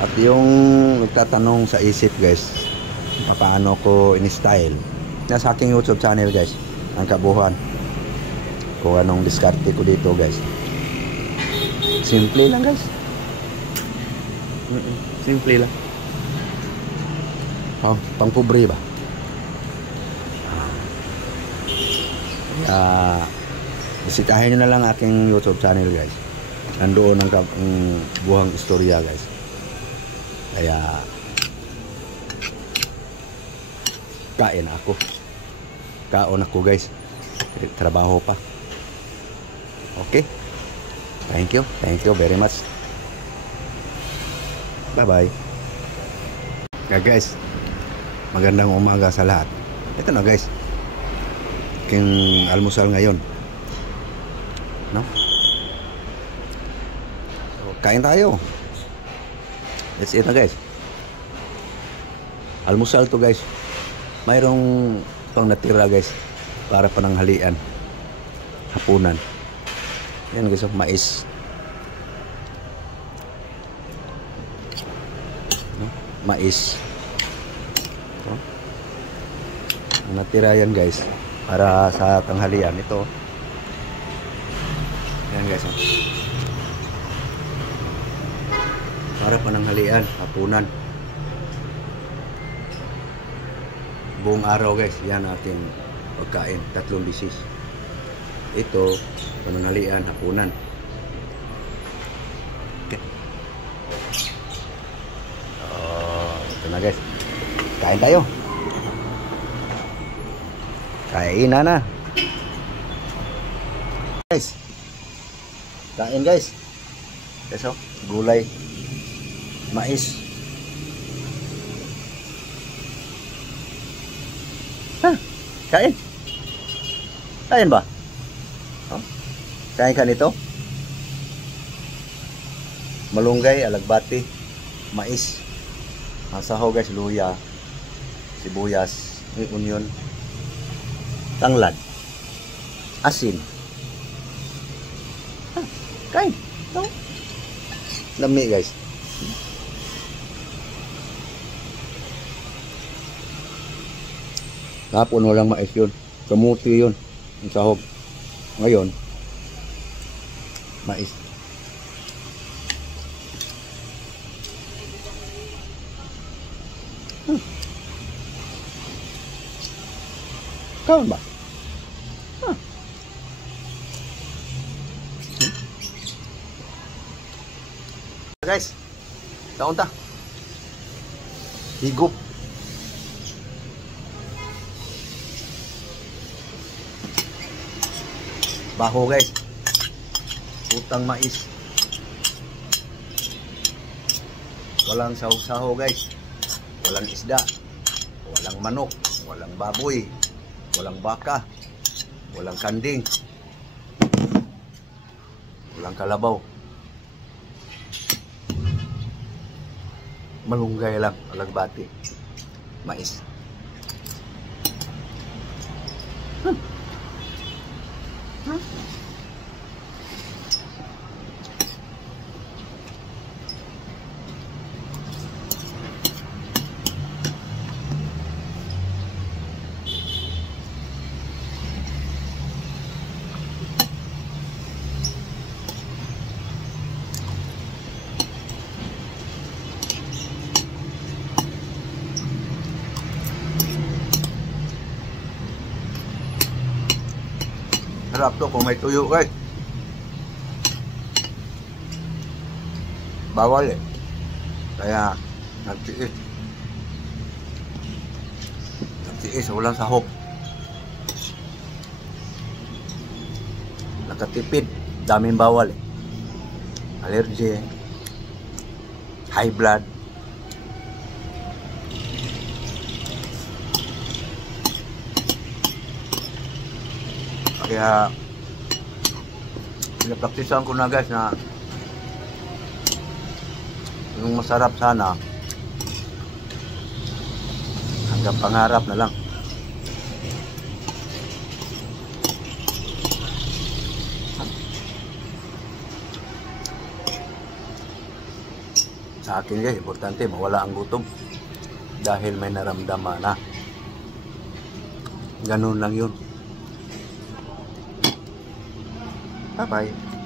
At yung nagtatanong sa isip guys, paano ko in-style, nasa aking YouTube channel guys, ang kabuuan kung anong diskarte ko dito guys. Simple lang guys. Simple lang. Oh, pang pobre ba? Bisitahin nyo na lang aking YouTube channel guys. Nandoon ang buhang istorya guys. Kaya kain ako. Kaon ako guys. Trabaho pa. Okay. Thank you. Thank you very much. Bye bye. Kaya guys, magandang umaga sa lahat. Ito na guys, aking almusal ngayon, no? So, kain tayo. That's it na guys. Almusal to guys. Mayroong pang natira guys para pananghalian, hapunan. Yan guys, mais. No? Mais. So, natira yan guys para sa tanghalian. Ito yan guys, oh. Para pananghalian, hapunan, buong araw guys. Yan ating pagkain, 3 bisis. Ito pananghalian, hapunan. Okay. Ito na guys, kain tayo. Kain na guys. Kain guys. Eso, gulay, mais. Kain. Kain ba? Oh? Kain ka nito? Malunggay, alagbati, mais. Ang sahaw guys, luya, sibuyas, onion, tanglad, asin. Kain. No? Lami guys. Kapon walang mais yun. Kamuti yun. Ang sahog. Ngayon, mais. Kaon ba? Guys, kaon ta. Higup. Baho guys. Utang mais. Walang sahog-sahog guys. Walang isda. Walang manok. Walang baboy. Walang baka. Walang kanding. Walang kalabaw. Malunggay lang, alagbati, mais. Sarap to kung may tuyo guys. Bawal eh. Kaya nagtiis. Nagtiis, walang sahog. Nakatipid. Daming bawal eh. Allergy. High blood. Kaya pinapraktisan ko na guys na yung masarap sana hanggang pangarap na lang. Sa akin guys, importante mawala ang gutom. Dahil may naramdaman na. Ganun lang yun. Bye-bye.